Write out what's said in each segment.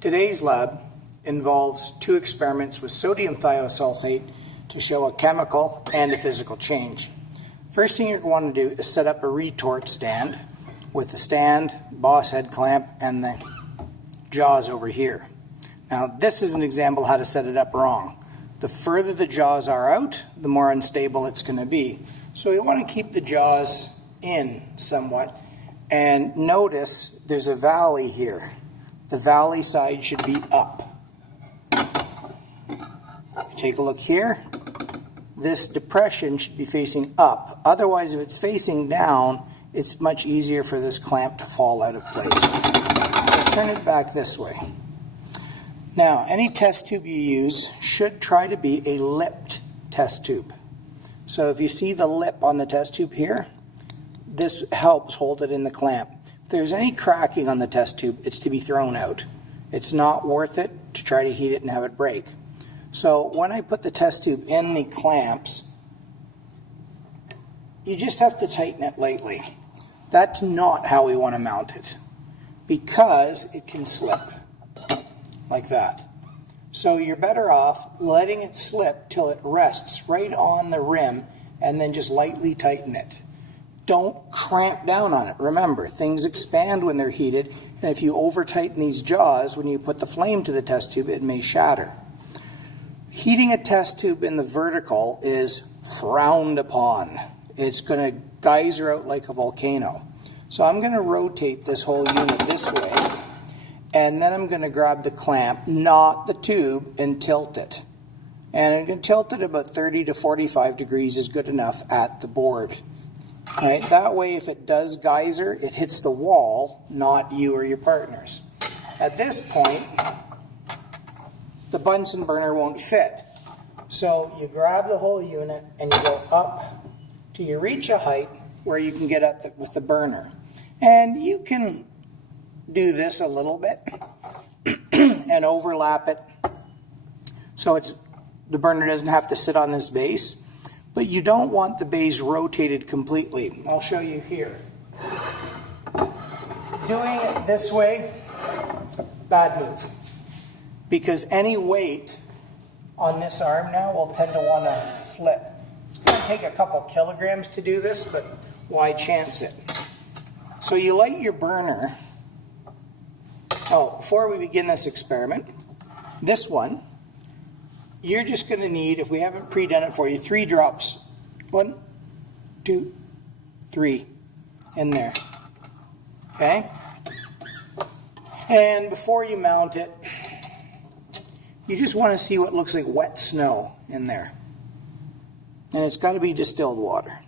Today's lab involves two experiments with sodium thiosulphate to show a chemical and a physical change. First thing you're going to do is set up a retort stand with the stand, boss head clamp, and the jaws over here. Now this is an example how to set it up wrong. The further the jaws are out, the more unstable it's going to be. So you want to keep the jaws in somewhat. And notice there's a valley here. The valley side should be up. Take a look here. This depression should be facing up. Otherwise, if it's facing down, it's much easier for this clamp to fall out of place. So turn it back this way. Now, any test tube you use should try to be a lipped test tube. So if you see the lip on the test tube here, this helps hold it in the clamp. If there's any cracking on the test tube, it's to be thrown out. It's not worth it to try to heat it and have it break. So when I put the test tube in the clamps, you just have to tighten it lightly. That's not how we want to mount it, because it can slip like that. So you're better off letting it slip till it rests right on the rim and then just lightly tighten it. Don't cramp down on it. Remember, things expand when they're heated, and if you over tighten these jaws, when you put the flame to the test tube, it may shatter. Heating a test tube in the vertical is frowned upon. It's going to geyser out like a volcano. So I'm going to rotate this whole unit this way, and then I'm going to grab the clamp, not the tube, and tilt it. And I'm going to tilt it about 30 to 45 degrees is good enough at the board. Right? That way, if it does geyser, it hits the wall, not you or your partners. At this point, the Bunsen burner won't fit. So you grab the whole unit and you go up till you reach a height where you can get up with the burner. And you can do this a little bit and overlap it so the burner doesn't have to sit on this base. But you don't want the base rotated completely. I'll show you here. Doing it this way, bad move. Because any weight on this arm now will tend to want to flip. It's going to take a couple kilograms to do this, but why chance it? So you light your burner. Oh, before we begin this experiment, this one, you're just going to need, if we haven't pre-done it for you, 3 drops. 1, 2, 3 in there. Okay? And before you mount it, you just want to see what looks like wet snow in there. And it's got to be distilled water.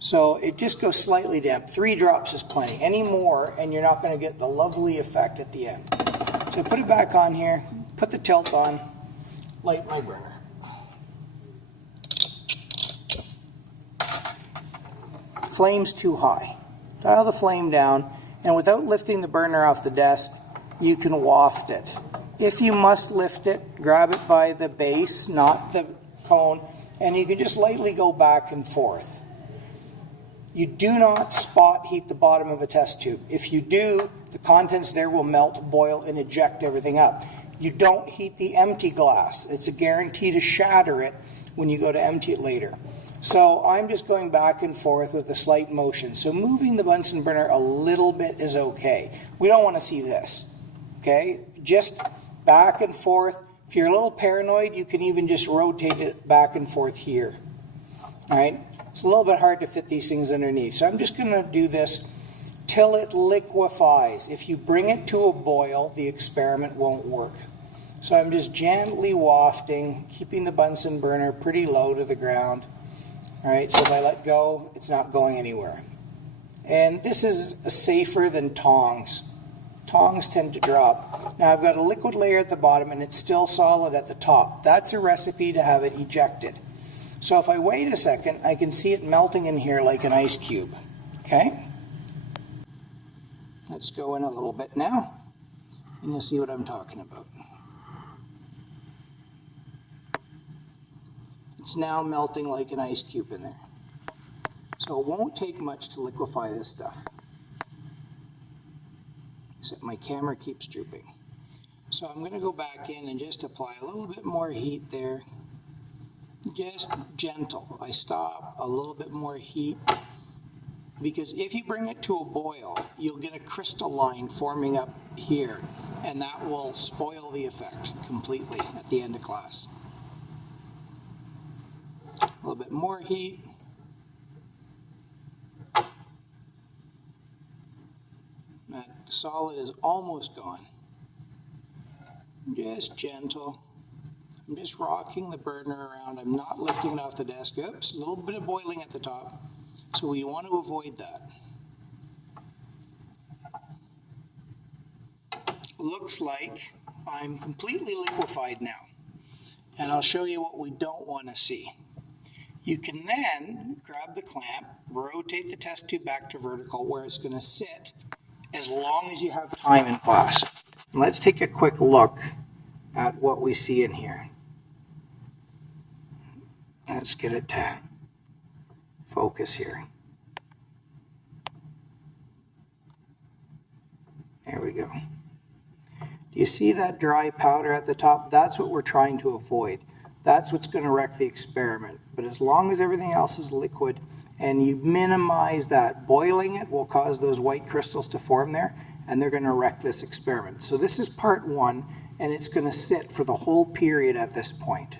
So it just goes slightly damp. 3 drops is plenty. Any more, and you're not going to get the lovely effect at the end. So put it back on here, put the tilt on, light my burner. Flame's too high. Dial the flame down, and without lifting the burner off the desk, you can waft it. If you must lift it, grab it by the base, not the cone, and you can just lightly go back and forth. You do not spot heat the bottom of a test tube. If you do, the contents there will melt, boil, and eject everything up. You don't heat the empty glass. It's a guarantee to shatter it when you go to empty it later. So I'm just going back and forth with a slight motion. So moving the Bunsen burner a little bit is okay. We don't want to see this. Okay? Just back and forth. If you're a little paranoid, you can even just rotate it back and forth here. All right? It's a little bit hard to fit these things underneath. So I'm just going to do this till it liquefies. If you bring it to a boil, the experiment won't work. So I'm just gently wafting, keeping the Bunsen burner pretty low to the ground. All right, so if I let go, it's not going anywhere. And this is safer than tongs. Tongs tend to drop. Now I've got a liquid layer at the bottom and it's still solid at the top. That's a recipe to have it ejected. So if I wait a second, I can see it melting in here like an ice cube. Okay? Let's go in a little bit now, and you'll see what I'm talking about. It's now melting like an ice cube in there. So it won't take much to liquefy this stuff. Except my camera keeps drooping. So I'm going to go back in and just apply a little bit more heat there. Just gentle. I stop, a little bit more heat. Because if you bring it to a boil, you'll get a crystal line forming up here, and that will spoil the effect completely at the end of class. A little bit more heat. That solid is almost gone. Just gentle. I'm just rocking the burner around. I'm not lifting it off the desk. Oops, a little bit of boiling at the top. So we want to avoid that. Looks like I'm completely liquefied now. And I'll show you what we don't want to see. You can then grab the clamp, rotate the test tube back to vertical where it's going to sit as long as you have time in class. And let's take a quick look at what we see in here. Let's get it to focus here. There we go. Do you see that dry powder at the top? That's what we're trying to avoid. That's what's going to wreck the experiment. But as long as everything else is liquid and you minimize that, boiling it will cause those white crystals to form there, and they're going to wreck this experiment. So this is part one, and it's going to sit for the whole period at this point.